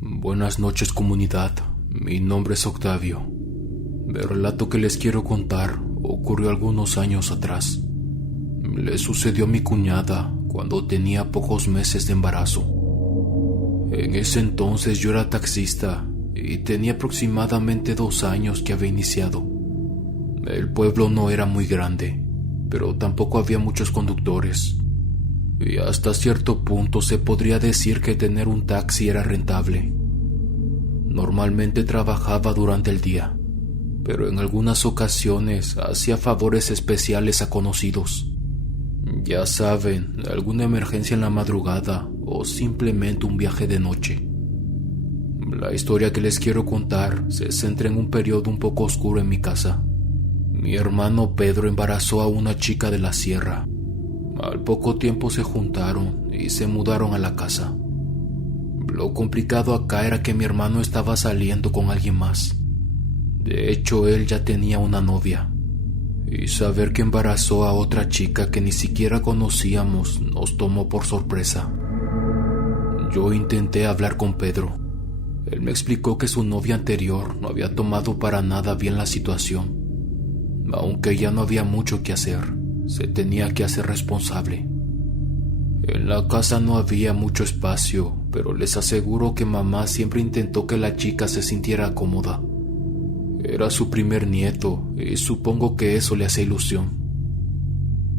Buenas noches, comunidad. Mi nombre es Octavio. El relato que les quiero contar ocurrió algunos años atrás. Le sucedió a mi cuñada cuando tenía pocos meses de embarazo. En ese entonces yo era taxista y tenía aproximadamente 2 años que había iniciado. El pueblo no era muy grande, pero tampoco había muchos conductores. Y hasta cierto punto se podría decir que tener un taxi era rentable. Normalmente trabajaba durante el día, pero en algunas ocasiones hacía favores especiales a conocidos. Ya saben, alguna emergencia en la madrugada o simplemente un viaje de noche. La historia que les quiero contar se centra en un periodo un poco oscuro en mi casa. Mi hermano Pedro embarazó a una chica de la sierra. Al poco tiempo se juntaron y se mudaron a la casa. Lo complicado acá era que mi hermano estaba saliendo con alguien más. De hecho, él ya tenía una novia. Y saber que embarazó a otra chica que ni siquiera conocíamos nos tomó por sorpresa. Yo intenté hablar con Pedro. Él me explicó que su novia anterior no había tomado para nada bien la situación. Aunque ya no había mucho que hacer, se tenía que hacer responsable. En la casa no había mucho espacio, pero les aseguro que mamá siempre intentó que la chica se sintiera cómoda. Era su primer nieto y supongo que eso le hacía ilusión.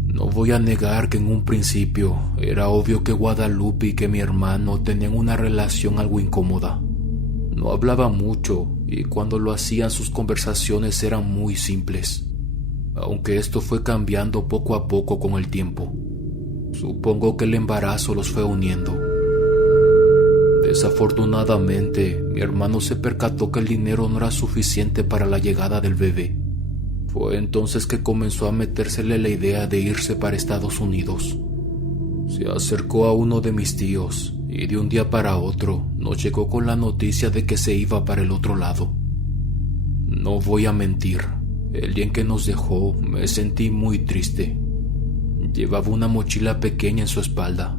No voy a negar que en un principio era obvio que Guadalupe y que mi hermano tenían una relación algo incómoda. No hablaba mucho y cuando lo hacían sus conversaciones eran muy simples. Aunque esto fue cambiando poco a poco con el tiempo. Supongo que el embarazo los fue uniendo. Desafortunadamente, mi hermano se percató que el dinero no era suficiente para la llegada del bebé. Fue entonces que comenzó a metérsele la idea de irse para Estados Unidos. Se acercó a uno de mis tíos y de un día para otro nos llegó con la noticia de que se iba para el otro lado. No voy a mentir. El día en que nos dejó me sentí muy triste. Llevaba una mochila pequeña en su espalda.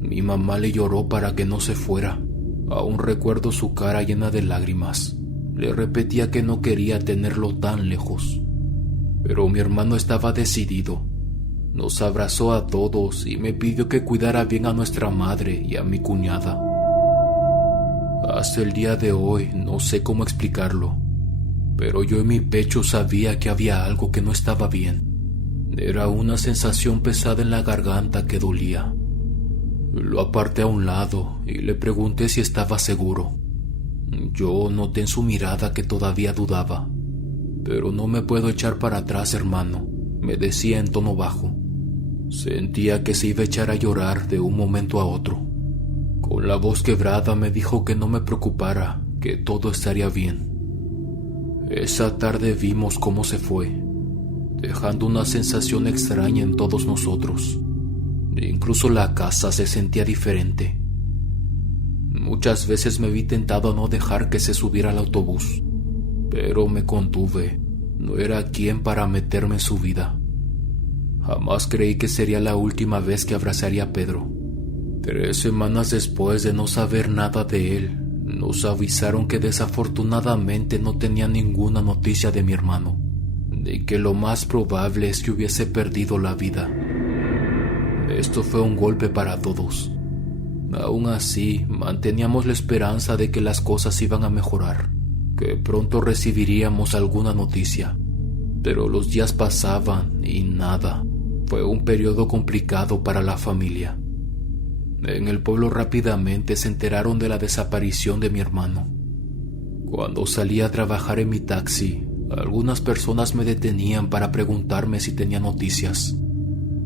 Mi mamá le lloró para que no se fuera. Aún recuerdo su cara llena de lágrimas. Le repetía que no quería tenerlo tan lejos. Pero mi hermano estaba decidido. Nos abrazó a todos y me pidió que cuidara bien a nuestra madre y a mi cuñada. Hasta el día de hoy no sé cómo explicarlo. Pero yo en mi pecho sabía que había algo que no estaba bien. Era una sensación pesada en la garganta que dolía. Lo aparté a un lado y le pregunté si estaba seguro. Yo noté en su mirada que todavía dudaba. Pero no me puedo echar para atrás, hermano, me decía en tono bajo. Sentía que se iba a echar a llorar de un momento a otro. Con la voz quebrada me dijo que no me preocupara, que todo estaría bien. Esa tarde vimos cómo se fue, dejando una sensación extraña en todos nosotros. Incluso la casa se sentía diferente. Muchas veces me vi tentado a no dejar que se subiera al autobús, pero me contuve. No era quien para meterme en su vida. Jamás creí que sería la última vez que abrazaría a Pedro. 3 semanas después de no saber nada de él, nos avisaron que desafortunadamente no tenía ninguna noticia de mi hermano, y que lo más probable es que hubiese perdido la vida. Esto fue un golpe para todos. Aún así, manteníamos la esperanza de que las cosas iban a mejorar, que pronto recibiríamos alguna noticia. Pero los días pasaban y nada. Fue un periodo complicado para la familia. En el pueblo rápidamente se enteraron de la desaparición de mi hermano. Cuando salí a trabajar en mi taxi, algunas personas me detenían para preguntarme si tenía noticias.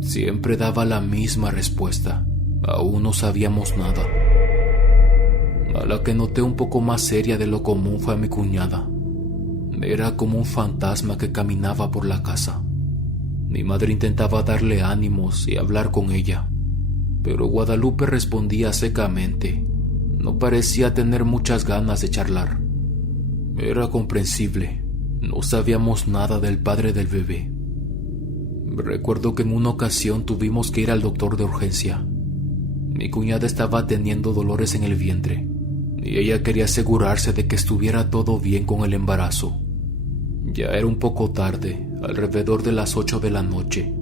Siempre daba la misma respuesta. Aún no sabíamos nada. A la que noté un poco más seria de lo común fue a mi cuñada. Era como un fantasma que caminaba por la casa. Mi madre intentaba darle ánimos y hablar con ella, pero Guadalupe respondía secamente. No parecía tener muchas ganas de charlar. Era comprensible. No sabíamos nada del padre del bebé. Recuerdo que en una ocasión tuvimos que ir al doctor de urgencia. Mi cuñada estaba teniendo dolores en el vientre y ella quería asegurarse de que estuviera todo bien con el embarazo. Ya era un poco tarde, alrededor de las 8 de la noche.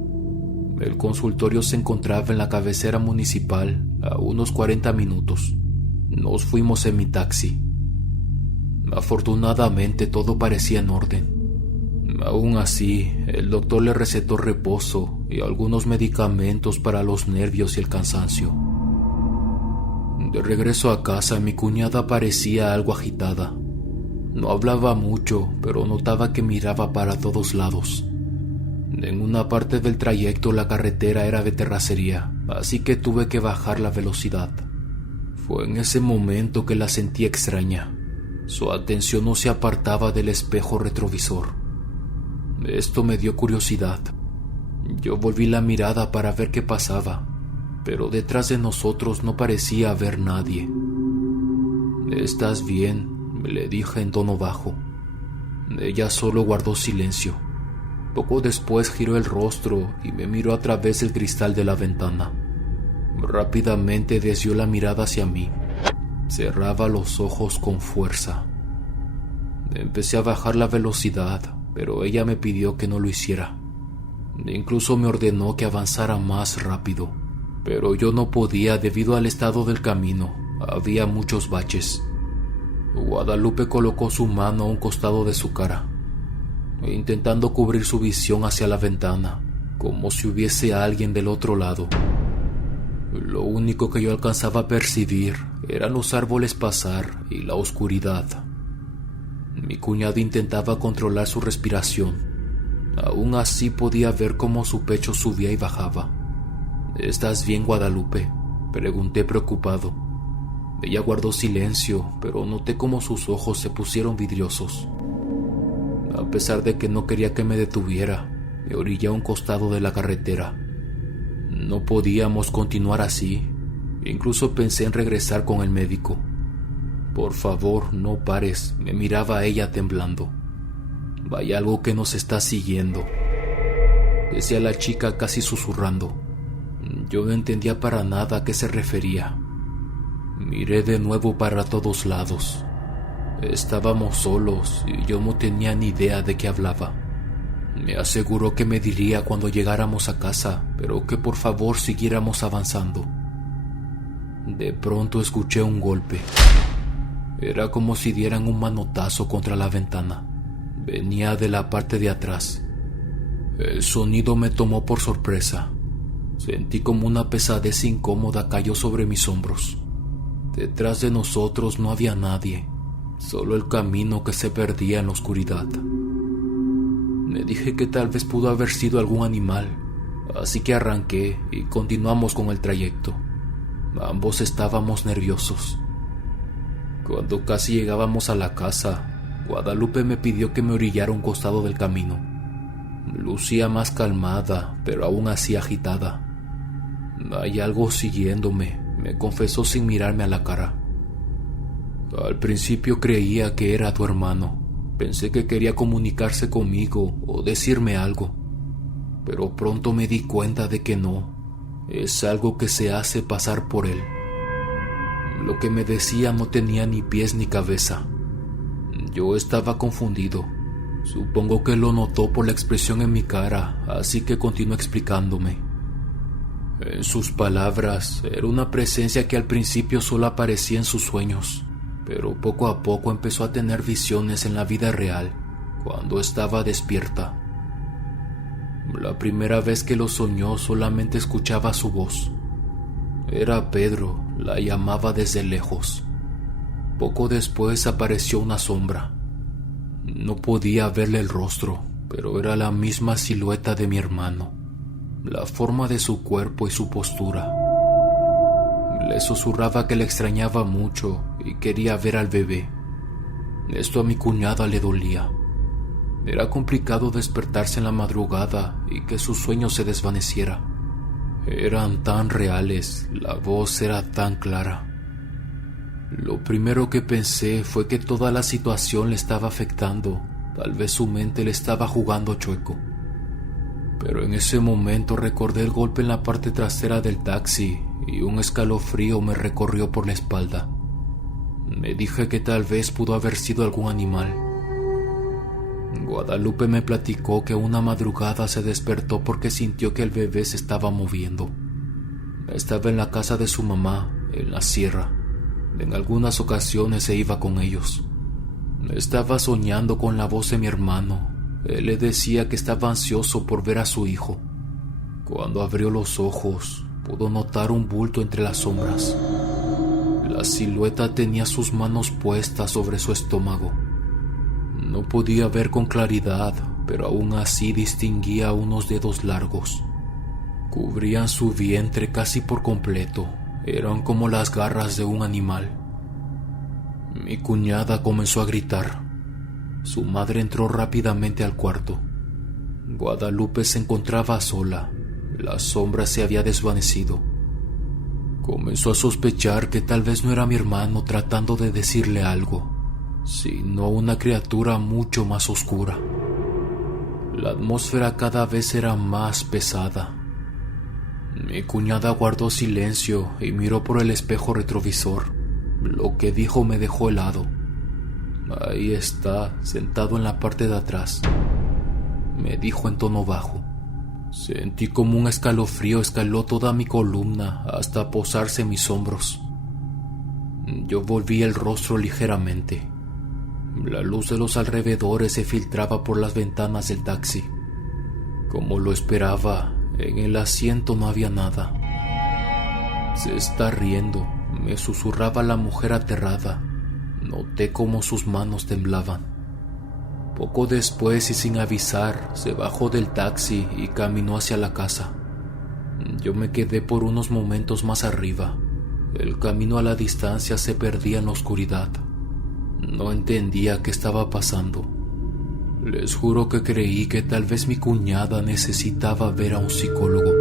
El consultorio se encontraba en la cabecera municipal, a unos 40 minutos. Nos fuimos en mi taxi. Afortunadamente todo parecía en orden. Aún así, el doctor le recetó reposo y algunos medicamentos para los nervios y el cansancio. De regreso a casa, mi cuñada parecía algo agitada. No hablaba mucho, pero notaba que miraba para todos lados. En una parte del trayecto la carretera era de terracería, así que tuve que bajar la velocidad. Fue en ese momento que la sentí extraña. Su atención no se apartaba del espejo retrovisor. Esto me dio curiosidad. Yo volví la mirada para ver qué pasaba, pero detrás de nosotros no parecía haber nadie. «¿Estás bien?», le dije en tono bajo. Ella solo guardó silencio. Poco después giró el rostro y me miró a través del cristal de la ventana. Rápidamente desvió la mirada hacia mí. Cerraba los ojos con fuerza. Empecé a bajar la velocidad, pero ella me pidió que no lo hiciera. Incluso me ordenó que avanzara más rápido, pero yo no podía debido al estado del camino. Había muchos baches. Guadalupe colocó su mano a un costado de su cara, intentando cubrir su visión hacia la ventana, como si hubiese alguien del otro lado. Lo único que yo alcanzaba a percibir eran los árboles pasar y la oscuridad. Mi cuñado intentaba controlar su respiración. Aún así podía ver cómo su pecho subía y bajaba. «¿Estás bien, Guadalupe?», pregunté preocupado. Ella guardó silencio, pero noté cómo sus ojos se pusieron vidriosos. A pesar de que no quería que me detuviera, me orillé a un costado de la carretera. No podíamos continuar así. Incluso pensé en regresar con el médico. «Por favor, no pares», me miraba ella temblando. «Hay algo que nos está siguiendo», decía la chica casi susurrando. Yo no entendía para nada a qué se refería. Miré de nuevo para todos lados. Estábamos solos y yo no tenía ni idea de qué hablaba. Me aseguró que me diría cuando llegáramos a casa, pero que por favor siguiéramos avanzando. De pronto escuché un golpe. Era como si dieran un manotazo contra la ventana. Venía de la parte de atrás. El sonido me tomó por sorpresa. Sentí como una pesadez incómoda cayó sobre mis hombros. Detrás de nosotros no había nadie, solo el camino que se perdía en la oscuridad. Me dije que tal vez pudo haber sido algún animal, así que arranqué y continuamos con el trayecto. Ambos estábamos nerviosos. Cuando casi llegábamos a la casa, Guadalupe me pidió que me orillara a un costado del camino. Lucía más calmada, pero aún así agitada. «Hay algo siguiéndome», me confesó sin mirarme a la cara. «Al principio creía que era tu hermano. Pensé que quería comunicarse conmigo o decirme algo, pero pronto me di cuenta de que no. Es algo que se hace pasar por él». Lo que me decía no tenía ni pies ni cabeza. Yo estaba confundido. Supongo que lo notó por la expresión en mi cara, así que continuó explicándome. En sus palabras, era una presencia que al principio solo aparecía en sus sueños, pero poco a poco empezó a tener visiones en la vida real, cuando estaba despierta. La primera vez que lo soñó solamente escuchaba su voz. Era Pedro, la llamaba desde lejos. Poco después apareció una sombra. No podía verle el rostro, pero era la misma silueta de mi hermano. La forma de su cuerpo y su postura. Le susurraba que le extrañaba mucho y quería ver al bebé. Esto a mi cuñada le dolía. Era complicado despertarse en la madrugada y que su sueño se desvaneciera. Eran tan reales, la voz era tan clara. Lo primero que pensé fue que toda la situación le estaba afectando. Tal vez su mente le estaba jugando chueco. Pero en ese momento recordé el golpe en la parte trasera del taxi y un escalofrío me recorrió por la espalda. Me dije que tal vez pudo haber sido algún animal. Guadalupe me platicó que una madrugada se despertó porque sintió que el bebé se estaba moviendo. Estaba en la casa de su mamá, en la sierra. En algunas ocasiones se iba con ellos. Estaba soñando con la voz de mi hermano. Él le decía que estaba ansioso por ver a su hijo. Cuando abrió los ojos, pudo notar un bulto entre las sombras. La silueta tenía sus manos puestas sobre su estómago. No podía ver con claridad, pero aún así distinguía unos dedos largos. Cubrían su vientre casi por completo. Eran como las garras de un animal. Mi cuñada comenzó a gritar. Su madre entró rápidamente al cuarto. Guadalupe se encontraba sola. La sombra se había desvanecido. Comenzó a sospechar que tal vez no era mi hermano tratando de decirle algo, sino una criatura mucho más oscura. La atmósfera cada vez era más pesada. Mi cuñada guardó silencio y miró por el espejo retrovisor. Lo que dijo me dejó helado. Ahí está, sentado en la parte de atrás, me dijo en tono bajo. Sentí como un escalofrío escaló toda mi columna hasta posarse en mis hombros. Yo volví el rostro ligeramente. La luz de los alrededores se filtraba por las ventanas del taxi. Como lo esperaba, en el asiento no había nada. Se está riendo, me susurraba la mujer aterrada. Noté cómo sus manos temblaban. Poco después y sin avisar, se bajó del taxi y caminó hacia la casa. Yo me quedé por unos momentos más arriba. El camino a la distancia se perdía en la oscuridad. No entendía qué estaba pasando. Les juro que creí que tal vez mi cuñada necesitaba ver a un psicólogo.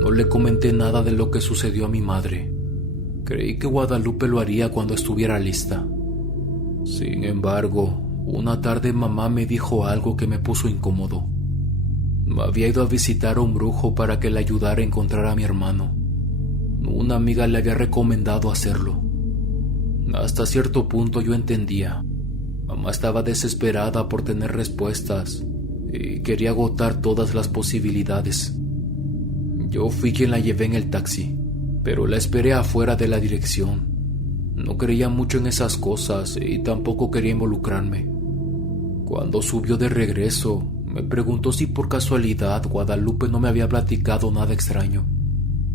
No le comenté nada de lo que sucedió a mi madre. Creí que Guadalupe lo haría cuando estuviera lista. Sin embargo, una tarde mamá me dijo algo que me puso incómodo. Me había ido a visitar a un brujo para que le ayudara a encontrar a mi hermano. Una amiga le había recomendado hacerlo. Hasta cierto punto yo entendía. Mamá estaba desesperada por tener respuestas y quería agotar todas las posibilidades. Yo fui quien la llevé en el taxi, pero la esperé afuera de la dirección. No creía mucho en esas cosas y tampoco quería involucrarme. Cuando subió de regreso, me preguntó si por casualidad Guadalupe no me había platicado nada extraño.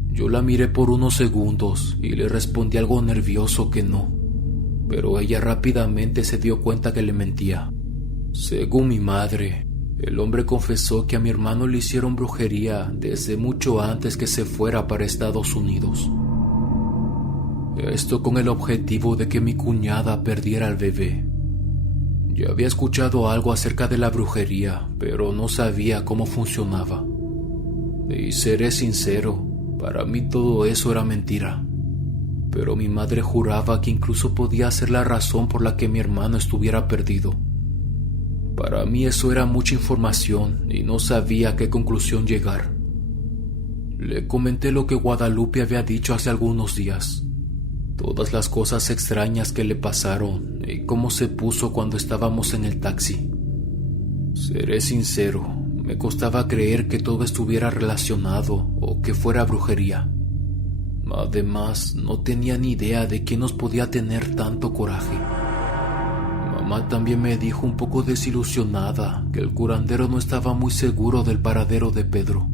Yo la miré por unos segundos y le respondí algo nervioso que no, pero ella rápidamente se dio cuenta que le mentía. Según mi madre, el hombre confesó que a mi hermano le hicieron brujería desde mucho antes que se fuera para Estados Unidos. Esto con el objetivo de que mi cuñada perdiera al bebé. Yo había escuchado algo acerca de la brujería, pero no sabía cómo funcionaba. Y seré sincero, para mí todo eso era mentira. Pero mi madre juraba que incluso podía ser la razón por la que mi hermano estuviera perdido. Para mí eso era mucha información y no sabía a qué conclusión llegar. Le comenté lo que Guadalupe había dicho hace algunos días. Todas las cosas extrañas que le pasaron y cómo se puso cuando estábamos en el taxi. Seré sincero, me costaba creer que todo estuviera relacionado o que fuera brujería. Además, no tenía ni idea de quién nos podía tener tanto coraje. Mamá también me dijo un poco desilusionada que el curandero no estaba muy seguro del paradero de Pedro.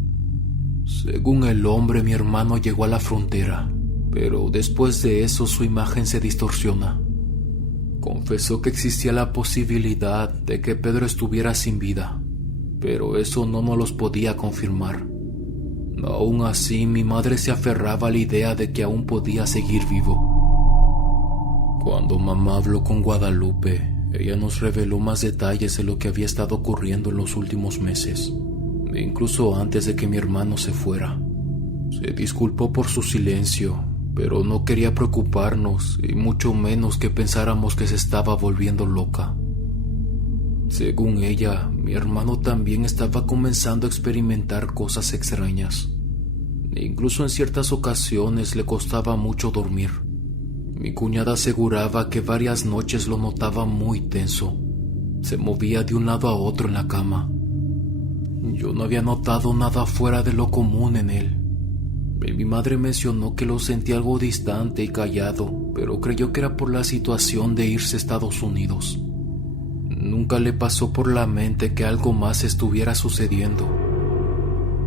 Según el hombre, mi hermano llegó a la frontera, pero después de eso su imagen se distorsiona. Confesó que existía la posibilidad de que Pedro estuviera sin vida, pero eso no nos los podía confirmar. Aún así, mi madre se aferraba a la idea de que aún podía seguir vivo. Cuando mamá habló con Guadalupe, ella nos reveló más detalles de lo que había estado ocurriendo en los últimos meses, incluso antes de que mi hermano se fuera. Se disculpó por su silencio, pero no quería preocuparnos y mucho menos que pensáramos que se estaba volviendo loca. Según ella, mi hermano también estaba comenzando a experimentar cosas extrañas. Incluso en ciertas ocasiones le costaba mucho dormir. Mi cuñada aseguraba que varias noches lo notaba muy tenso. Se movía de un lado a otro en la cama. Yo no había notado nada fuera de lo común en él. Mi madre mencionó que lo sentía algo distante y callado, pero creyó que era por la situación de irse a Estados Unidos. Nunca le pasó por la mente que algo más estuviera sucediendo.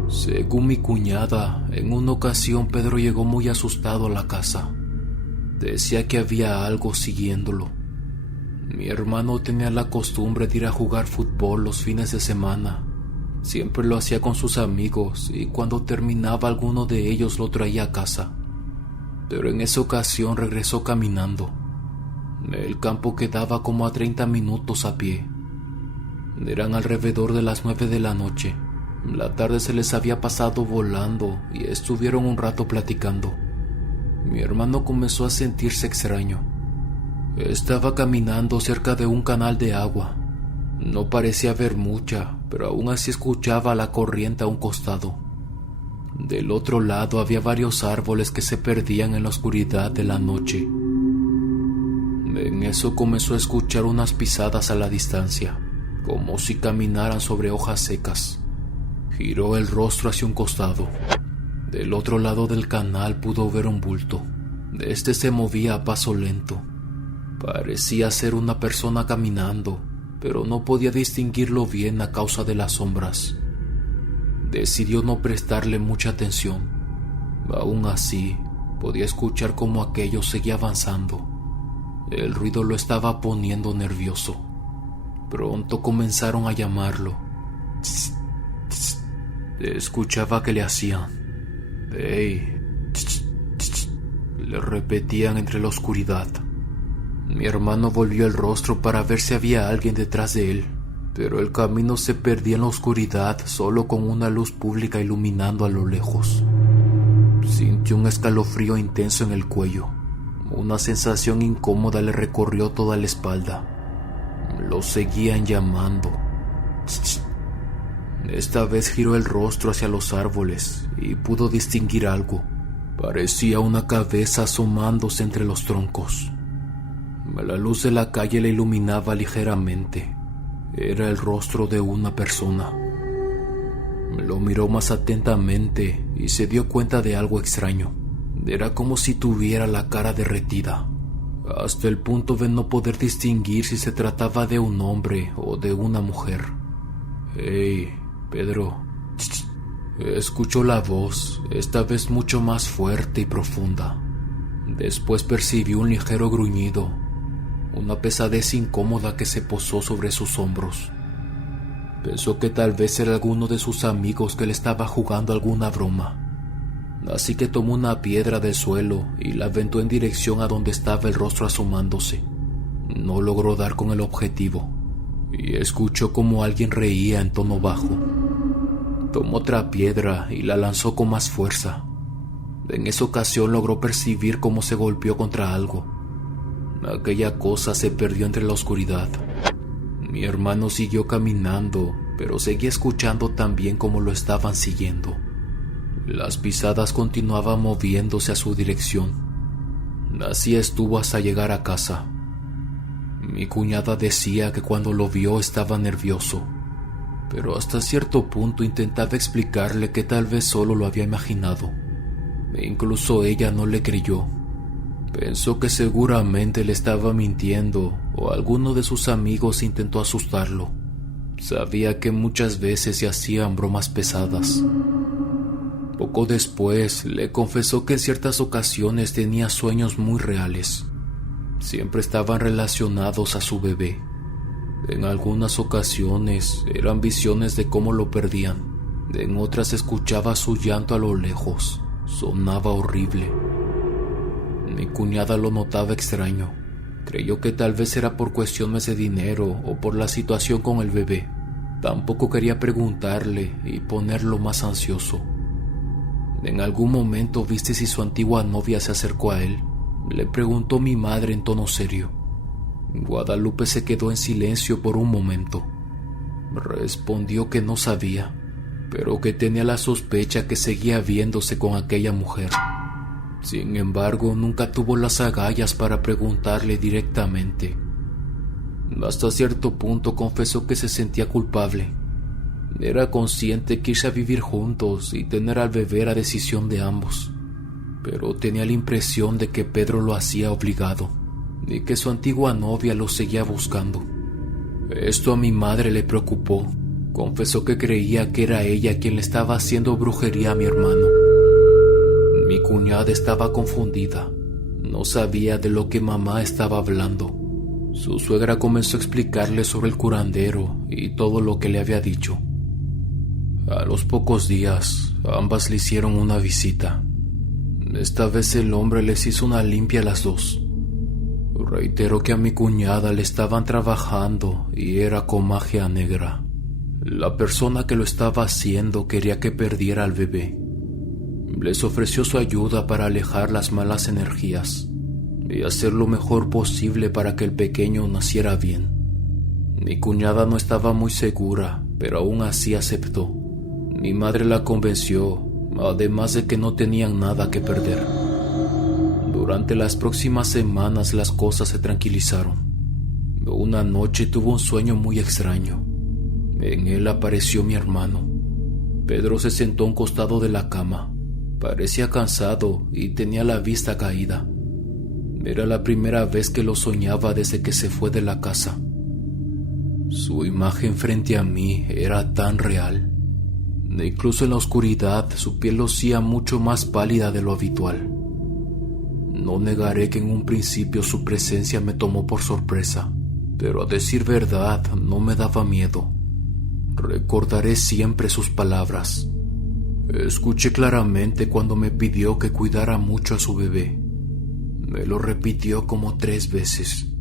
Según mi cuñada, en una ocasión Pedro llegó muy asustado a la casa. Decía que había algo siguiéndolo. Mi hermano tenía la costumbre de ir a jugar fútbol los fines de semana. Siempre lo hacía con sus amigos y cuando terminaba alguno de ellos lo traía a casa. Pero en esa ocasión regresó caminando. El campo quedaba como a 30 minutos a pie. Eran alrededor de las 9 de la noche. La tarde se les había pasado volando y estuvieron un rato platicando. Mi hermano comenzó a sentirse extraño. Estaba caminando cerca de un canal de agua. No parecía haber mucha, pero aún así escuchaba la corriente a un costado. Del otro lado había varios árboles que se perdían en la oscuridad de la noche. En eso comenzó a escuchar unas pisadas a la distancia, como si caminaran sobre hojas secas. Giró el rostro hacia un costado. Del otro lado del canal pudo ver un bulto. Este se movía a paso lento. Parecía ser una persona caminando, pero no podía distinguirlo bien a causa de las sombras. Decidió no prestarle mucha atención. Aún así, podía escuchar cómo aquello seguía avanzando. El ruido lo estaba poniendo nervioso. Pronto comenzaron a llamarlo. Tss, tss. Escuchaba que le hacían. ¡Hey! Tss, tss. Le repetían entre la oscuridad. Mi hermano volvió el rostro para ver si había alguien detrás de él, pero el camino se perdía en la oscuridad solo con una luz pública iluminando a lo lejos. Sintió un escalofrío intenso en el cuello. Una sensación incómoda le recorrió toda la espalda. Lo seguían llamando. Esta vez giró el rostro hacia los árboles y pudo distinguir algo. Parecía una cabeza asomándose entre los troncos. La luz de la calle le iluminaba ligeramente. Era el rostro de una persona. Lo miró más atentamente y se dio cuenta de algo extraño. Era como si tuviera la cara derretida, hasta el punto de no poder distinguir si se trataba de un hombre o de una mujer. «Hey, Pedro», escuchó la voz, esta vez mucho más fuerte y profunda. Después percibió un ligero gruñido, una pesadez incómoda que se posó sobre sus hombros. Pensó que tal vez era alguno de sus amigos que le estaba jugando alguna broma. Así que tomó una piedra del suelo y la aventó en dirección a donde estaba el rostro asomándose. No logró dar con el objetivo y escuchó como alguien reía en tono bajo. Tomó otra piedra y la lanzó con más fuerza. En esa ocasión logró percibir cómo se golpeó contra algo. Aquella cosa se perdió entre la oscuridad. Mi hermano siguió caminando, pero seguía escuchando también cómo lo estaban siguiendo. Las pisadas continuaban moviéndose a su dirección. Así estuvo hasta llegar a casa. Mi cuñada decía que cuando lo vio estaba nervioso, pero hasta cierto punto intentaba explicarle que tal vez solo lo había imaginado. Incluso ella no le creyó. Pensó que seguramente le estaba mintiendo o alguno de sus amigos intentó asustarlo. Sabía que muchas veces se hacían bromas pesadas. Poco después le confesó que en ciertas ocasiones tenía sueños muy reales. Siempre estaban relacionados a su bebé. En algunas ocasiones eran visiones de cómo lo perdían. En otras escuchaba su llanto a lo lejos. Sonaba horrible. Mi cuñada lo notaba extraño. Creyó que tal vez era por cuestiones de dinero o por la situación con el bebé. Tampoco quería preguntarle y ponerlo más ansioso. En algún momento viste si su antigua novia se acercó a él. Le preguntó mi madre en tono serio. Guadalupe se quedó en silencio por un momento. Respondió que no sabía, pero que tenía la sospecha que seguía viéndose con aquella mujer. Sin embargo, nunca tuvo las agallas para preguntarle directamente. Hasta cierto punto confesó que se sentía culpable. Era consciente que irse a vivir juntos y tener al bebé era decisión de ambos, pero tenía la impresión de que Pedro lo hacía obligado y que su antigua novia lo seguía buscando. Esto a mi madre le preocupó. Confesó que creía que era ella quien le estaba haciendo brujería a mi hermano. Mi cuñada estaba confundida. No sabía de lo que mamá estaba hablando. Su suegra comenzó a explicarle sobre el curandero y todo lo que le había dicho. A los pocos días, ambas le hicieron una visita. Esta vez el hombre les hizo una limpia a las dos. Reiteró que a mi cuñada le estaban trabajando y era con magia negra. La persona que lo estaba haciendo quería que perdiera al bebé. Les ofreció su ayuda para alejar las malas energías y hacer lo mejor posible para que el pequeño naciera bien. Mi cuñada no estaba muy segura, pero aún así aceptó. Mi madre la convenció, además de que no tenían nada que perder. Durante las próximas semanas las cosas se tranquilizaron. Una noche tuvo un sueño muy extraño. En él apareció mi hermano. Pedro se sentó a un costado de la cama. Parecía cansado y tenía la vista caída. Era la primera vez que lo soñaba desde que se fue de la casa. Su imagen frente a mí era tan real. Incluso en la oscuridad su piel lucía mucho más pálida de lo habitual. No negaré que en un principio su presencia me tomó por sorpresa, pero a decir verdad no me daba miedo. Recordaré siempre sus palabras. Escuché claramente cuando me pidió que cuidara mucho a su bebé. Me lo repitió como 3 veces.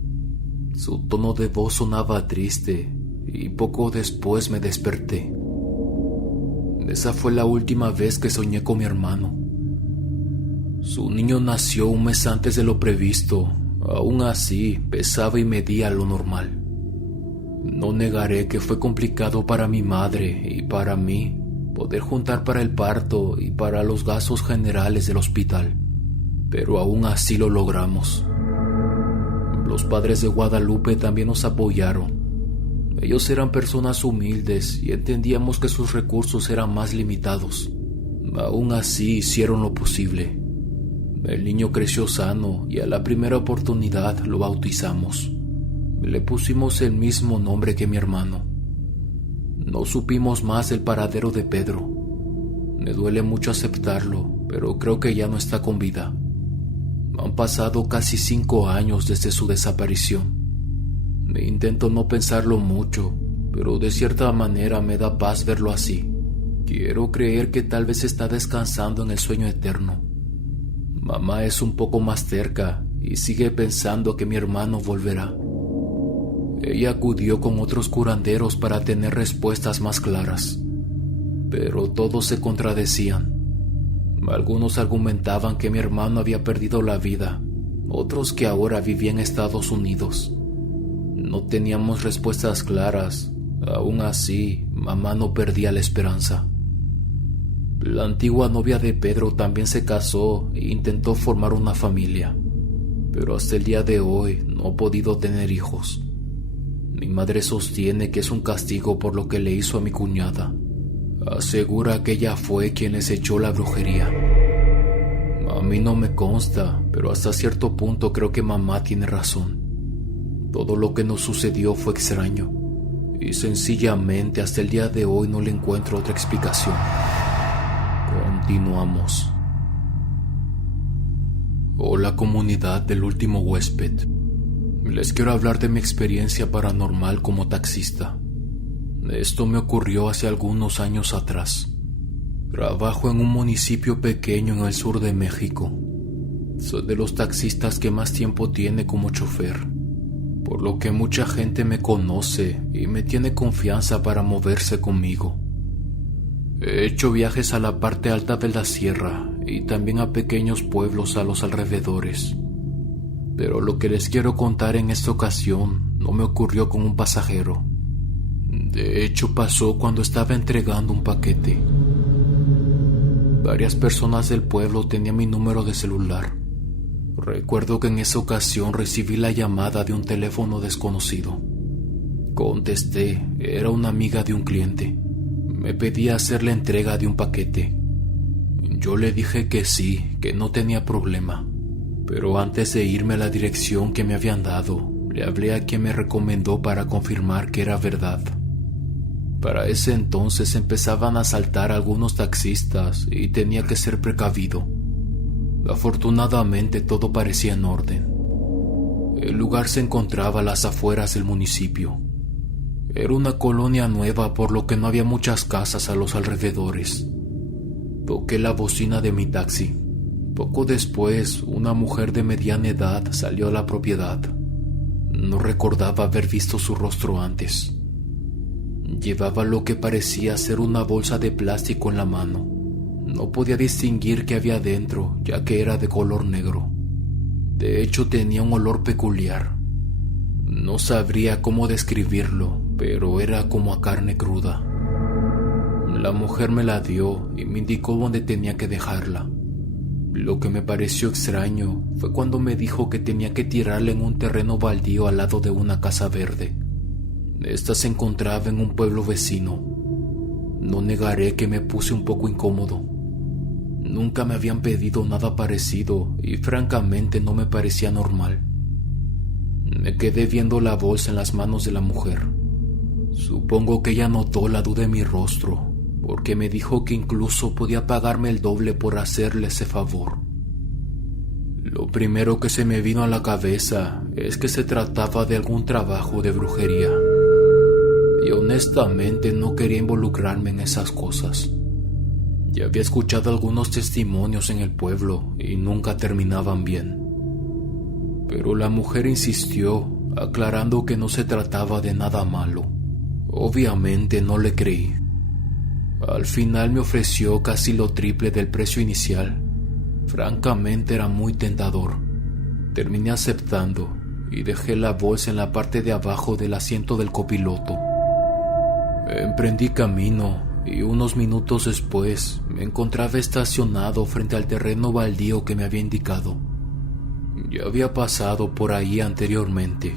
Su tono de voz sonaba triste y poco después me desperté. Esa fue la última vez que soñé con mi hermano. Su niño nació un mes antes de lo previsto. Aún así, pesaba y medía lo normal. No negaré que fue complicado para mi madre y para mí poder juntar para el parto y para los gastos generales del hospital, pero aún así lo logramos. Los padres de Guadalupe también nos apoyaron. Ellos eran personas humildes y entendíamos que sus recursos eran más limitados. Aún así hicieron lo posible. El niño creció sano y a la primera oportunidad lo bautizamos. Le pusimos el mismo nombre que mi hermano. No supimos más del paradero de Pedro. Me duele mucho aceptarlo, pero creo que ya no está con vida. Han pasado casi 5 años desde su desaparición. Intento no pensarlo mucho, pero de cierta manera me da paz verlo así. Quiero creer que tal vez está descansando en el sueño eterno. Mamá es un poco más terca y sigue pensando que mi hermano volverá. Ella acudió con otros curanderos para tener respuestas más claras, pero todos se contradecían. Algunos argumentaban que mi hermano había perdido la vida, otros que ahora vivía en Estados Unidos. No teníamos respuestas claras. Aún así, mamá no perdía la esperanza. La antigua novia de Pedro también se casó e intentó formar una familia, pero hasta el día de hoy no ha podido tener hijos. Mi madre sostiene que es un castigo por lo que le hizo a mi cuñada. Asegura que ella fue quien les echó la brujería. A mí no me consta, pero hasta cierto punto creo que mamá tiene razón. Todo lo que nos sucedió fue extraño, y sencillamente hasta el día de hoy no le encuentro otra explicación. Continuamos. Hola comunidad del último huésped. Les quiero hablar de mi experiencia paranormal como taxista. Esto me ocurrió hace algunos años atrás. Trabajo en un municipio pequeño en el sur de México. Soy de los taxistas que más tiempo tiene como chofer, por lo que mucha gente me conoce y me tiene confianza para moverse conmigo. He hecho viajes a la parte alta de la sierra y también a pequeños pueblos a los alrededores. Pero lo que les quiero contar en esta ocasión no me ocurrió con un pasajero. De hecho, pasó cuando estaba entregando un paquete. Varias personas del pueblo tenían mi número de celular. Recuerdo que en esa ocasión recibí la llamada de un teléfono desconocido. Contesté, era una amiga de un cliente. Me pedía hacer la entrega de un paquete. Yo le dije que sí, que no tenía problema. Pero antes de irme a la dirección que me habían dado, le hablé a quien me recomendó para confirmar que era verdad. Para ese entonces empezaban a asaltar a algunos taxistas y tenía que ser precavido. Afortunadamente todo parecía en orden. El lugar se encontraba a las afueras del municipio. Era una colonia nueva, por lo que no había muchas casas a los alrededores. Toqué la bocina de mi taxi. Poco después, una mujer de mediana edad salió a la propiedad. No recordaba haber visto su rostro antes. Llevaba lo que parecía ser una bolsa de plástico en la mano. No podía distinguir qué había dentro, ya que era de color negro. De hecho, tenía un olor peculiar. No sabría cómo describirlo, pero era como a carne cruda. La mujer me la dio y me indicó dónde tenía que dejarla. Lo que me pareció extraño fue cuando me dijo que tenía que tirarla en un terreno baldío al lado de una casa verde. Esta se encontraba en un pueblo vecino. No negaré que me puse un poco incómodo. Nunca me habían pedido nada parecido y francamente no me parecía normal. Me quedé viendo la bolsa en las manos de la mujer. Supongo que ella notó la duda en mi rostro, porque me dijo que incluso podía pagarme el doble por hacerle ese favor. Lo primero que se me vino a la cabeza es que se trataba de algún trabajo de brujería. Y honestamente no quería involucrarme en esas cosas. Ya había escuchado algunos testimonios en el pueblo y nunca terminaban bien. Pero la mujer insistió, aclarando que no se trataba de nada malo. Obviamente no le creí. Al final me ofreció casi lo triple del precio inicial. Francamente era muy tentador. Terminé aceptando y dejé la bolsa en la parte de abajo del asiento del copiloto. Emprendí camino y unos minutos después me encontraba estacionado frente al terreno baldío que me había indicado. Ya había pasado por ahí anteriormente.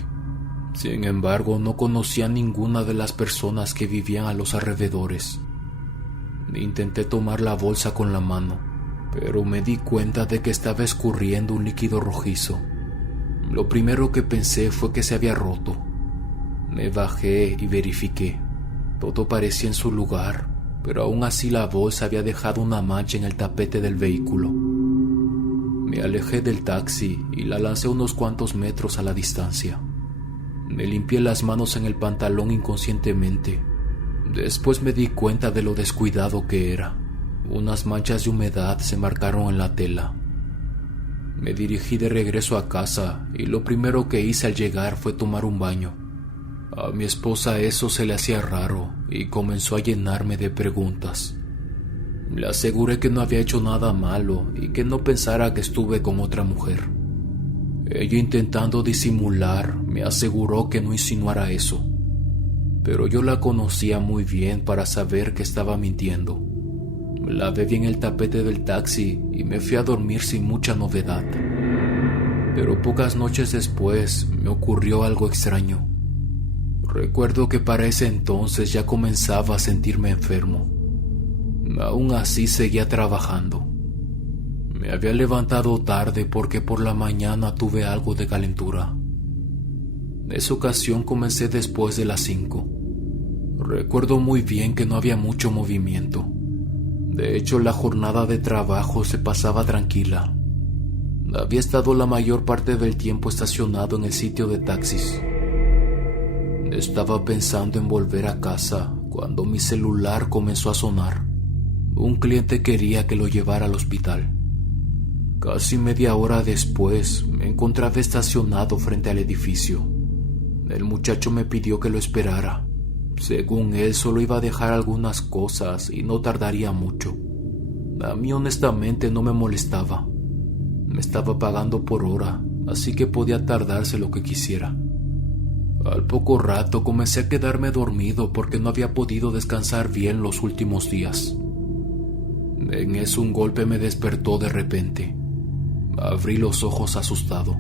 Sin embargo, no conocía a ninguna de las personas que vivían a los alrededores. Intenté tomar la bolsa con la mano, pero me di cuenta de que estaba escurriendo un líquido rojizo. Lo primero que pensé fue que se había roto. Me bajé y verifiqué. Todo parecía en su lugar, pero aún así la bolsa había dejado una mancha en el tapete del vehículo. Me alejé del taxi y la lancé unos cuantos metros a la distancia. Me limpié las manos en el pantalón inconscientemente. Después me di cuenta de lo descuidado que era. Unas manchas de humedad se marcaron en la tela. Me dirigí de regreso a casa y lo primero que hice al llegar fue tomar un baño. A mi esposa eso se le hacía raro y comenzó a llenarme de preguntas. Le aseguré que no había hecho nada malo y que no pensara que estuve con otra mujer. Ella, intentando disimular, me aseguró que no insinuara eso. Pero yo la conocía muy bien para saber que estaba mintiendo. La bebí en el tapete del taxi y me fui a dormir sin mucha novedad. Pero pocas noches después me ocurrió algo extraño. Recuerdo que para ese entonces ya comenzaba a sentirme enfermo. Aún así seguía trabajando. Me había levantado tarde porque por la mañana tuve algo de calentura. Esa ocasión comencé después de las 5. Recuerdo muy bien que no había mucho movimiento. De hecho, la jornada de trabajo se pasaba tranquila. Había estado la mayor parte del tiempo estacionado en el sitio de taxis. Estaba pensando en volver a casa cuando mi celular comenzó a sonar. Un cliente quería que lo llevara al hospital. Casi media hora después me encontraba estacionado frente al edificio. El muchacho me pidió que lo esperara. Según él, solo iba a dejar algunas cosas y no tardaría mucho. A mí honestamente no me molestaba. Me estaba pagando por hora, así que podía tardarse lo que quisiera. Al poco rato comencé a quedarme dormido porque no había podido descansar bien los últimos días. En eso un golpe me despertó de repente. Abrí los ojos asustado.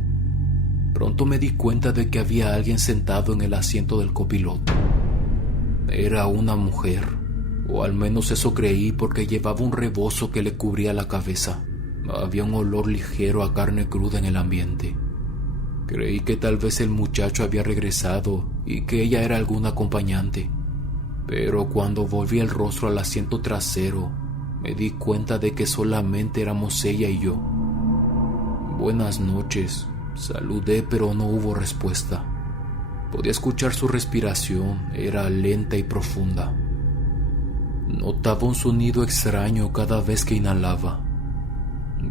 Pronto me di cuenta de que había alguien sentado en el asiento del copiloto. Era una mujer, o al menos eso creí porque llevaba un rebozo que le cubría la cabeza. Había un olor ligero a carne cruda en el ambiente. Creí que tal vez el muchacho había regresado y que ella era algún acompañante. Pero cuando volví el rostro al asiento trasero, me di cuenta de que solamente éramos ella y yo. Buenas noches, saludé, pero no hubo respuesta. Podía escuchar su respiración, era lenta y profunda. Notaba un sonido extraño cada vez que inhalaba.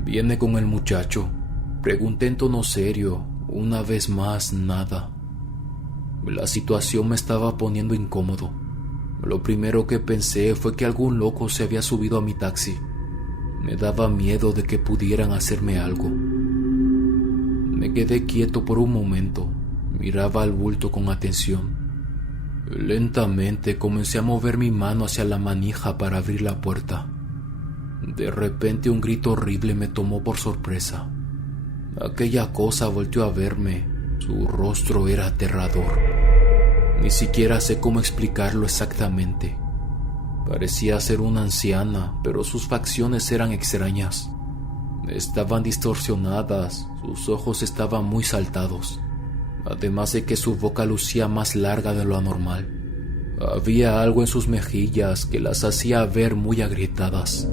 ¿Viene con el muchacho?, pregunté en tono serio. Una vez más, nada. La situación me estaba poniendo incómodo. Lo primero que pensé fue que algún loco se había subido a mi taxi. Me daba miedo de que pudieran hacerme algo. Me quedé quieto por un momento. Miraba al bulto con atención. Lentamente comencé a mover mi mano hacia la manija para abrir la puerta. De repente un grito horrible me tomó por sorpresa. Aquella cosa volteó a verme. Su rostro era aterrador. Ni siquiera sé cómo explicarlo exactamente. Parecía ser una anciana, pero sus facciones eran extrañas. Estaban distorsionadas, sus ojos estaban muy saltados, además de que su boca lucía más larga de lo anormal. Había algo en sus mejillas que las hacía ver muy agrietadas.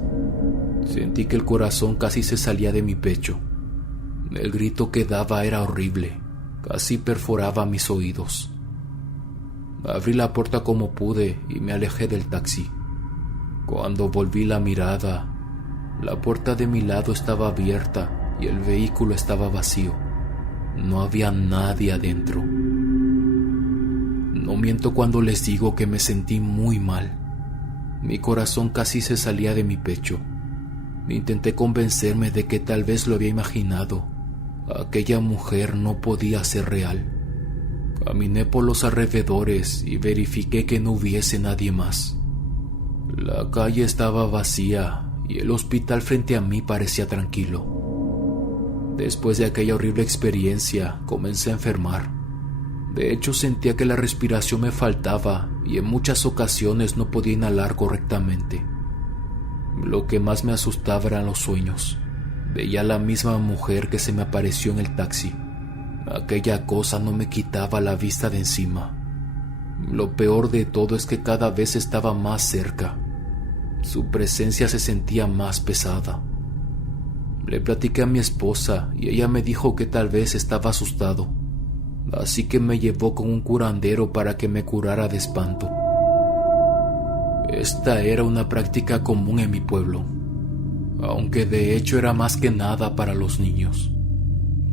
Sentí que el corazón casi se salía de mi pecho. El grito que daba era horrible, casi perforaba mis oídos. Abrí la puerta como pude y me alejé del taxi. Cuando volví la mirada, la puerta de mi lado estaba abierta y el vehículo estaba vacío. No había nadie adentro. No miento cuando les digo que me sentí muy mal. Mi corazón casi se salía de mi pecho. Intenté convencerme de que tal vez lo había imaginado. Aquella mujer no podía ser real. Caminé por los alrededores y verifiqué que no hubiese nadie más. La calle estaba vacía y el hospital frente a mí parecía tranquilo. Después de aquella horrible experiencia, comencé a enfermar. De hecho, sentía que la respiración me faltaba y en muchas ocasiones no podía inhalar correctamente. Lo que más me asustaba eran los sueños. Veía a la misma mujer que se me apareció en el taxi. Aquella cosa no me quitaba la vista de encima. Lo peor de todo es que cada vez estaba más cerca. Su presencia se sentía más pesada. Le platiqué a mi esposa y ella me dijo que tal vez estaba asustado. Así que me llevó con un curandero para que me curara de espanto. Esta era una práctica común en mi pueblo, aunque de hecho era más que nada para los niños.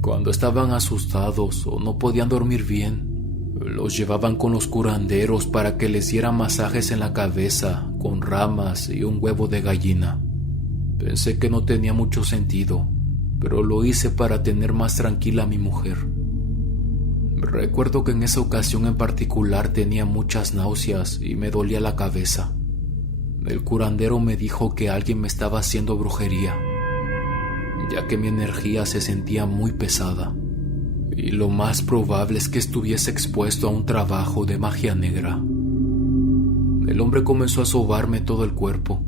Cuando estaban asustados o no podían dormir bien, los llevaban con los curanderos para que les dieran masajes en la cabeza con ramas y un huevo de gallina. Pensé que no tenía mucho sentido, pero lo hice para tener más tranquila a mi mujer. Recuerdo que en esa ocasión en particular tenía muchas náuseas y me dolía la cabeza. El curandero me dijo que alguien me estaba haciendo brujería, ya que mi energía se sentía muy pesada, y lo más probable es que estuviese expuesto a un trabajo de magia negra. El hombre comenzó a sobarme todo el cuerpo.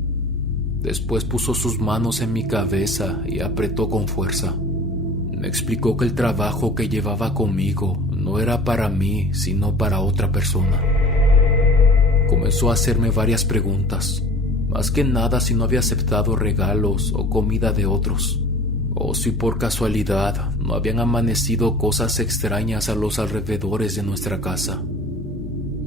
Después puso sus manos en mi cabeza y apretó con fuerza. Me explicó que el trabajo que llevaba conmigo no era para mí, sino para otra persona. Comenzó a hacerme varias preguntas, más que nada si no había aceptado regalos o comida de otros, o si por casualidad no habían amanecido cosas extrañas a los alrededores de nuestra casa.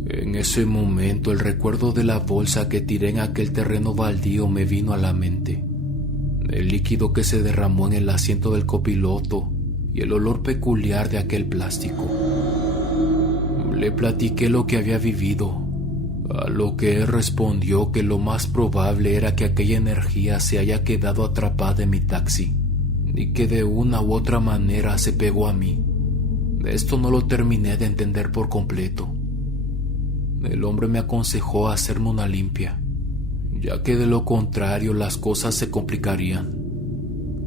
En ese momento el recuerdo de la bolsa que tiré en aquel terreno baldío me vino a la mente. El líquido que se derramó en el asiento del copiloto y el olor peculiar de aquel plástico. Le platiqué lo que había vivido, a lo que él respondió que lo más probable era que aquella energía se haya quedado atrapada en mi taxi y que de una u otra manera se pegó a mí. Esto no lo terminé de entender por completo. El hombre me aconsejó hacerme una limpia. ya que de lo contrario las cosas se complicarían.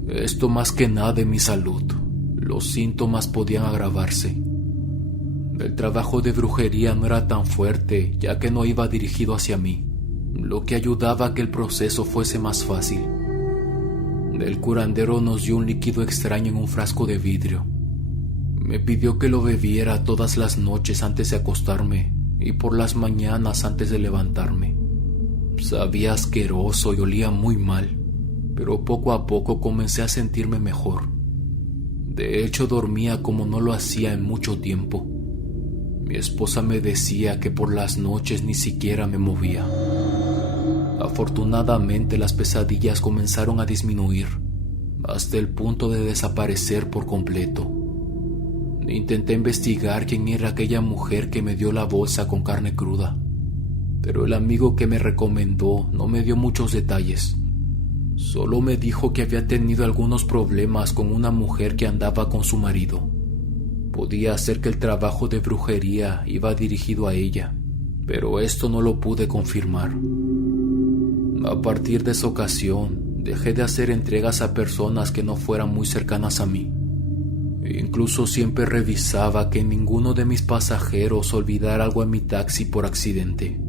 Esto más que nada en mi salud. Los síntomas podían agravarse. El trabajo de brujería no era tan fuerte, ya que no iba dirigido hacia mí, lo que ayudaba a que el proceso fuese más fácil. El curandero nos dio un líquido extraño en un frasco de vidrio. Me pidió que lo bebiera todas las noches antes de acostarme y por las mañanas antes de levantarme. Sabía asqueroso y olía muy mal, pero poco a poco comencé a sentirme mejor. De hecho, dormía como no lo hacía en mucho tiempo. Mi esposa me decía que por las noches ni siquiera me movía. Afortunadamente, las pesadillas comenzaron a disminuir, hasta el punto de desaparecer por completo. Intenté investigar quién era aquella mujer que me dio la bolsa con carne cruda, pero el amigo que me recomendó no me dio muchos detalles. Solo me dijo que había tenido algunos problemas con una mujer que andaba con su marido. Podía ser que el trabajo de brujería iba dirigido a ella, pero esto no lo pude confirmar. A partir de esa ocasión, dejé de hacer entregas a personas que no fueran muy cercanas a mí. Incluso siempre revisaba que ninguno de mis pasajeros olvidara algo en mi taxi por accidente.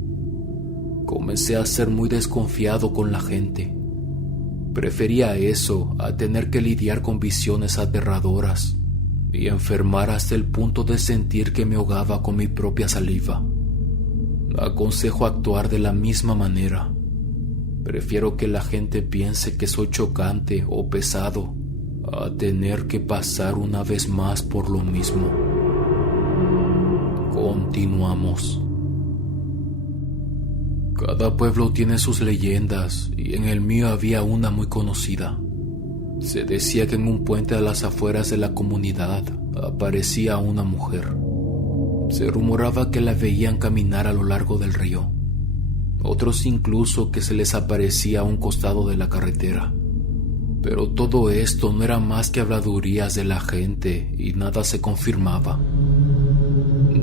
Comencé a ser muy desconfiado con la gente. Prefería eso a tener que lidiar con visiones aterradoras y enfermar hasta el punto de sentir que me ahogaba con mi propia saliva. Aconsejo actuar de la misma manera. Prefiero que la gente piense que soy chocante o pesado a tener que pasar una vez más por lo mismo. Continuamos. Cada pueblo tiene sus leyendas y en el mío había una muy conocida. Se decía que en un puente a las afueras de la comunidad aparecía una mujer. Se rumoraba que la veían caminar a lo largo del río. Otros incluso que se les aparecía a un costado de la carretera. Pero todo esto no era más que habladurías de la gente y nada se confirmaba.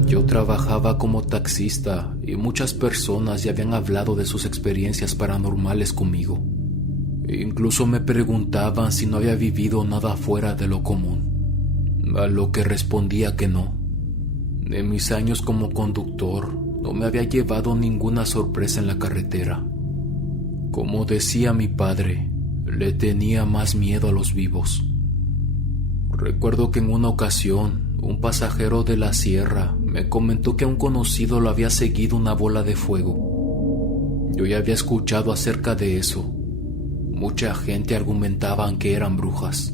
Yo trabajaba como taxista y muchas personas ya habían hablado de sus experiencias paranormales conmigo. Incluso me preguntaban si no había vivido nada fuera de lo común, a lo que respondía que no. En mis años como conductor no me había llevado ninguna sorpresa en la carretera. Como decía mi padre, le tenía más miedo a los vivos. Recuerdo que en una ocasión, un pasajero de la sierra me comentó que a un conocido lo había seguido una bola de fuego. Yo ya había escuchado acerca de eso. Mucha gente argumentaba que eran brujas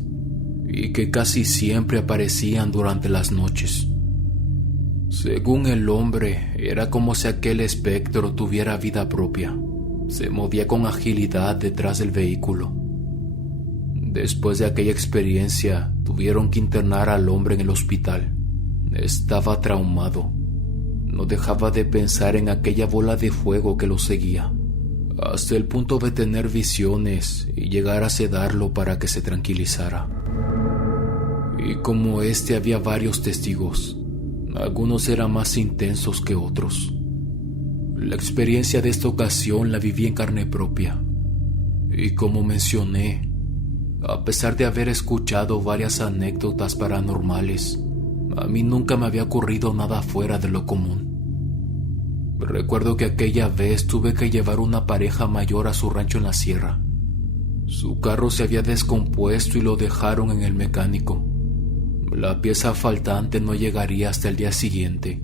y que casi siempre aparecían durante las noches. Según el hombre, era como si aquel espectro tuviera vida propia. Se movía con agilidad detrás del vehículo. Después de aquella experiencia, tuvieron que internar al hombre en el hospital. Estaba traumado. No dejaba de pensar en aquella bola de fuego que lo seguía, hasta el punto de tener visiones y llegar a sedarlo para que se tranquilizara. Y como había varios testigos. Algunos eran más intensos que otros. La experiencia de esta ocasión la viví en carne propia. Y como mencioné, a pesar de haber escuchado varias anécdotas paranormales, a mí nunca me había ocurrido nada fuera de lo común. Recuerdo que aquella vez tuve que llevar una pareja mayor a su rancho en la sierra. Su carro se había descompuesto y lo dejaron en el mecánico. La pieza faltante no llegaría hasta el día siguiente.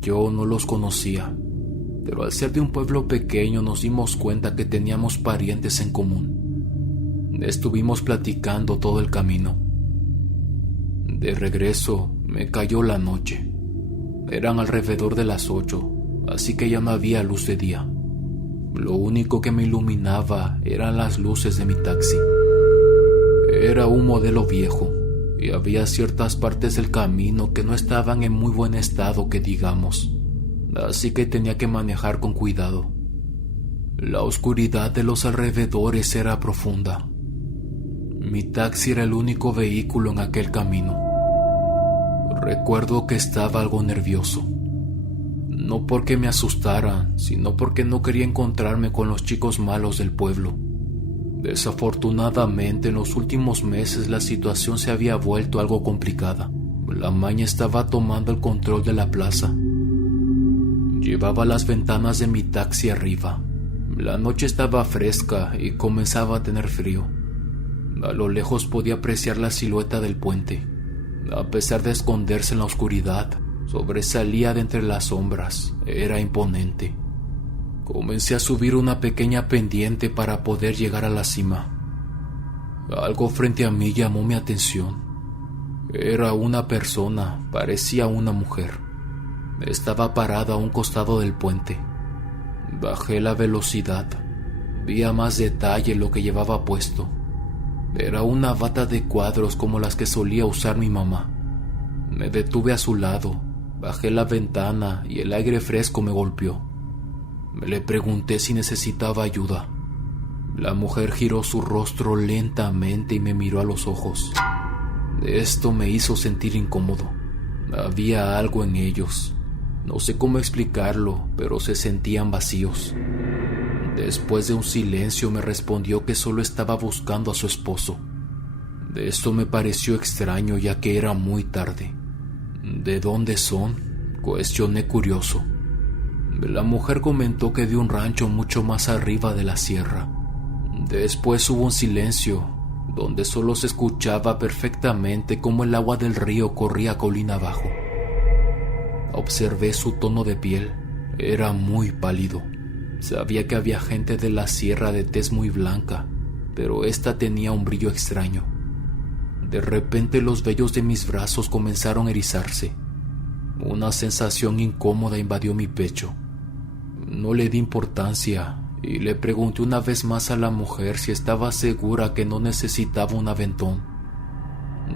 Yo no los conocía, pero al ser de un pueblo pequeño nos dimos cuenta que teníamos parientes en común. Estuvimos platicando todo el camino. De regreso me cayó la noche. Eran alrededor de las 8, así que ya no había luz de día. Lo único que me iluminaba eran las luces de mi taxi. Era un modelo viejo y había ciertas partes del camino que no estaban en muy buen estado, que digamos, así que tenía que manejar con cuidado. La oscuridad de los alrededores era profunda. Mi taxi era el único vehículo en aquel camino. Recuerdo que estaba algo nervioso. no porque me asustaran, sino porque no quería encontrarme con los chicos malos del pueblo. Desafortunadamente, en los últimos meses la situación se había vuelto algo complicada. La maña estaba tomando el control de la plaza. Llevaba las ventanas de mi taxi arriba. La noche estaba fresca y comenzaba a tener frío. A lo lejos podía apreciar la silueta del puente. A pesar de esconderse en la oscuridad, sobresalía de entre las sombras. Era imponente. Comencé a subir una pequeña pendiente para poder llegar a la cima. Algo frente a mí llamó mi atención. Era una persona, parecía una mujer. Estaba parada a un costado del puente. Bajé la velocidad. Vi a más detalle lo que llevaba puesto. Era una bata de cuadros como las que solía usar mi mamá. Me detuve a su lado, bajé la ventana y el aire fresco me golpeó. Le pregunté si necesitaba ayuda. La mujer giró su rostro lentamente y me miró a los ojos. Esto me hizo sentir incómodo. Había algo en ellos. No sé cómo explicarlo, pero se sentían vacíos. Después de un silencio me respondió que solo estaba buscando a su esposo. Esto me pareció extraño ya que era muy tarde. ¿De dónde son?, cuestioné curioso. La mujer comentó que de un rancho mucho más arriba de la sierra. Después hubo un silencio, donde solo se escuchaba perfectamente cómo el agua del río corría colina abajo. Observé su tono de piel. Era muy pálido. Sabía que había gente de la sierra de tez muy blanca, pero esta tenía un brillo extraño. De repente los vellos de mis brazos comenzaron a erizarse. Una sensación incómoda invadió mi pecho. No le di importancia y le pregunté una vez más a la mujer si estaba segura que no necesitaba un aventón.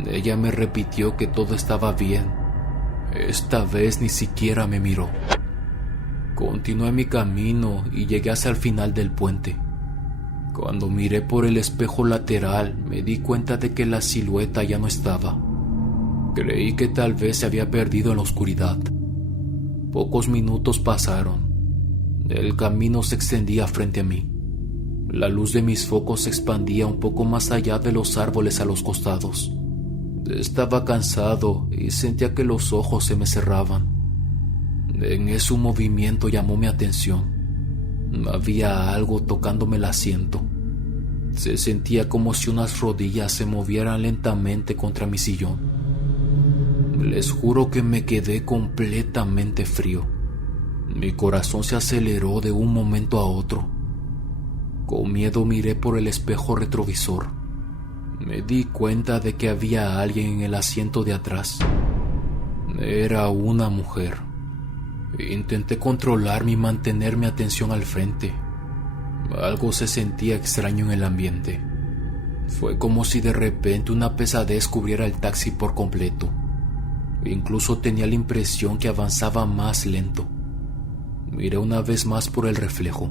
Ella me repitió que todo estaba bien. Esta vez ni siquiera me miró. Continué mi camino y llegué hasta el final del puente. Cuando miré por el espejo lateral, me di cuenta de que la silueta ya no estaba. Creí que tal vez se había perdido en la oscuridad. Pocos minutos pasaron. El camino se extendía frente a mí. La luz de mis focos se expandía un poco más allá de los árboles a los costados. Estaba cansado y sentía que los ojos se me cerraban. En ese movimiento llamó mi atención. Había algo tocándome el asiento. Se sentía como si unas rodillas se movieran lentamente contra mi sillón. Les juro que me quedé completamente frío. Mi corazón se aceleró de un momento a otro. Con miedo miré por el espejo retrovisor. Me di cuenta de que había alguien en el asiento de atrás. Era una mujer. Intenté controlarme y mantener mi atención al frente. Algo se sentía extraño en el ambiente. Fue como si de repente una pesadez cubriera el taxi por completo. Incluso tenía la impresión que avanzaba más lento. Miré una vez más por el reflejo.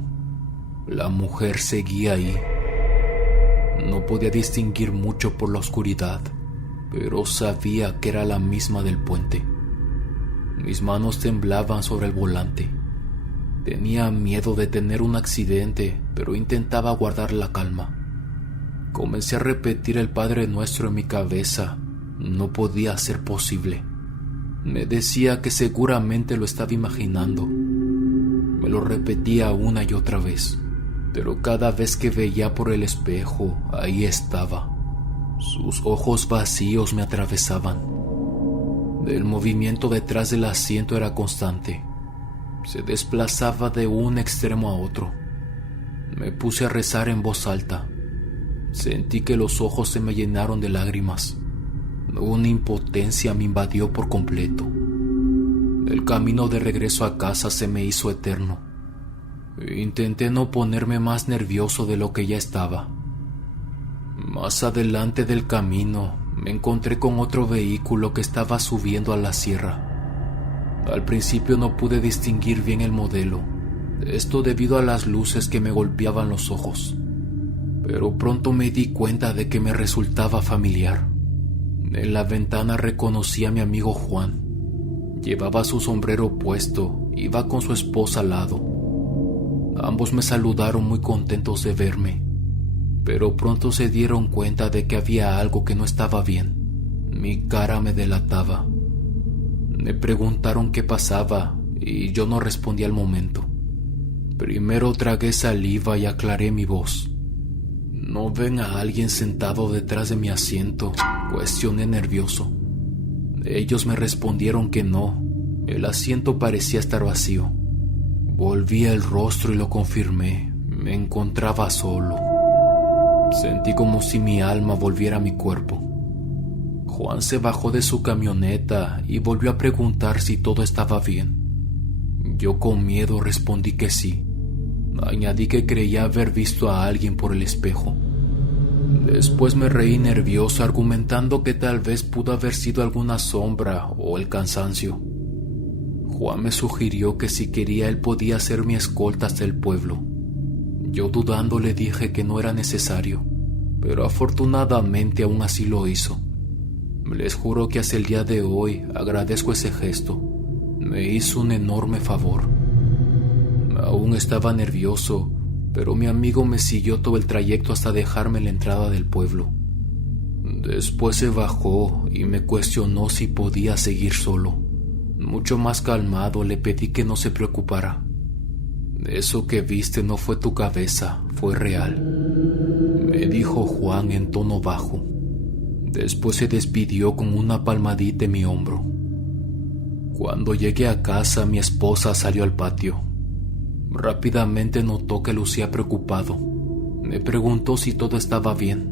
La mujer seguía ahí. No podía distinguir mucho por la oscuridad, pero sabía que era la misma del puente. Mis manos temblaban sobre el volante. Tenía miedo de tener un accidente, pero intentaba guardar la calma. Comencé a repetir el Padre Nuestro en mi cabeza. No podía ser posible. Me decía que seguramente lo estaba imaginando. Me lo repetía una y otra vez, pero cada vez que veía por el espejo, ahí estaba. Sus ojos vacíos me atravesaban. El movimiento detrás del asiento era constante. Se desplazaba de un extremo a otro. Me puse a rezar en voz alta. Sentí que los ojos se me llenaron de lágrimas. Una impotencia me invadió por completo. El camino de regreso a casa se me hizo eterno. Intenté no ponerme más nervioso de lo que ya estaba. Más adelante del camino, me encontré con otro vehículo que estaba subiendo a la sierra. Al principio no pude distinguir bien el modelo, esto debido a las luces que me golpeaban los ojos. Pero pronto me di cuenta de que me resultaba familiar. En la ventana reconocí a mi amigo Juan. Llevaba su sombrero puesto, iba con su esposa al lado. Ambos me saludaron muy contentos de verme, pero pronto se dieron cuenta de que había algo que no estaba bien. Mi cara me delataba. Me preguntaron qué pasaba y yo no respondí al momento. Primero tragué saliva y aclaré mi voz. ¿No ven a alguien sentado detrás de mi asiento?, cuestioné nervioso. Ellos me respondieron que no, el asiento parecía estar vacío. Volví el rostro y lo confirmé, me encontraba solo. Sentí como si mi alma volviera a mi cuerpo. Juan se bajó de su camioneta y volvió a preguntar si todo estaba bien. Yo con miedo respondí que sí. Añadí que creía haber visto a alguien por el espejo. Después me reí nervioso argumentando que tal vez pudo haber sido alguna sombra o el cansancio. Juan me sugirió que si quería él podía ser mi escolta hasta el pueblo. Yo dudando le dije que no era necesario, pero afortunadamente aún así lo hizo. Les juro que hasta el día de hoy agradezco ese gesto. Me hizo un enorme favor. Aún estaba nervioso, pero mi amigo me siguió todo el trayecto hasta dejarme en la entrada del pueblo. Después se bajó y me cuestionó si podía seguir solo. Mucho más calmado le pedí que no se preocupara. Eso que viste no fue tu cabeza, fue real, me dijo Juan en tono bajo. Después se despidió con una palmadita en mi hombro. Cuando llegué a casa, mi esposa salió al patio. Rápidamente notó que lucía preocupado. Me preguntó si todo estaba bien.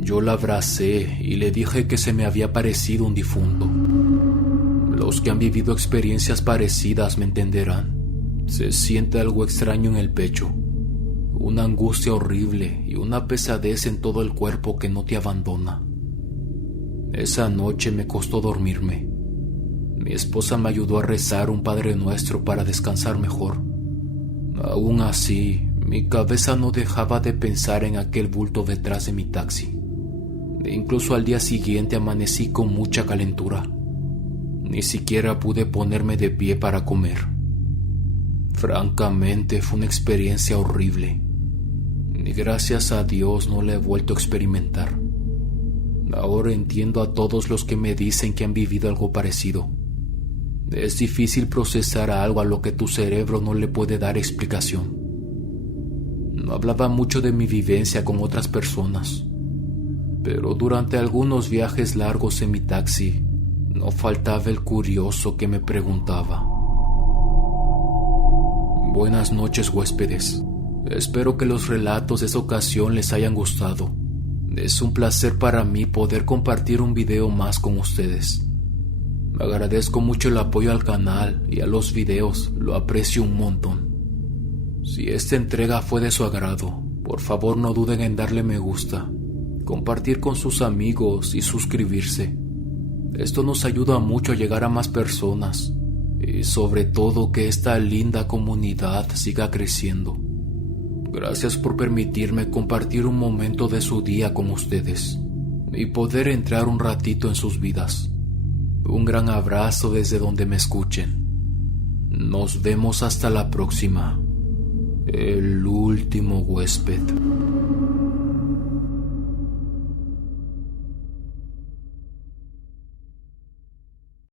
Yo la abracé y le dije que se me había parecido un difunto. Los que han vivido experiencias parecidas me entenderán. Se siente algo extraño en el pecho, una angustia horrible y una pesadez en todo el cuerpo que no te abandona. Esa noche me costó dormirme. Mi esposa me ayudó a rezar un Padre Nuestro para descansar mejor. Aún así, mi cabeza no dejaba de pensar en aquel bulto detrás de mi taxi. Incluso al día siguiente amanecí con mucha calentura. Ni siquiera pude ponerme de pie para comer. Francamente, fue una experiencia horrible. Y gracias a Dios no la he vuelto a experimentar. Ahora entiendo a todos los que me dicen que han vivido algo parecido. Es difícil procesar algo a lo que tu cerebro no le puede dar explicación. No hablaba mucho de mi vivencia con otras personas, pero durante algunos viajes largos en mi taxi, no faltaba el curioso que me preguntaba: Buenas noches, huéspedes. Espero que los relatos de esta ocasión les hayan gustado. Es un placer para mí poder compartir un video más con ustedes. Agradezco mucho el apoyo al canal y a los videos, lo aprecio un montón. Si esta entrega fue de su agrado, por favor no duden en darle me gusta, compartir con sus amigos y suscribirse. Esto nos ayuda mucho a llegar a más personas y sobre todo que esta linda comunidad siga creciendo. Gracias por permitirme compartir un momento de su día con ustedes y poder entrar un ratito en sus vidas. Un gran abrazo desde donde me escuchen. Nos vemos hasta la próxima. El último huésped.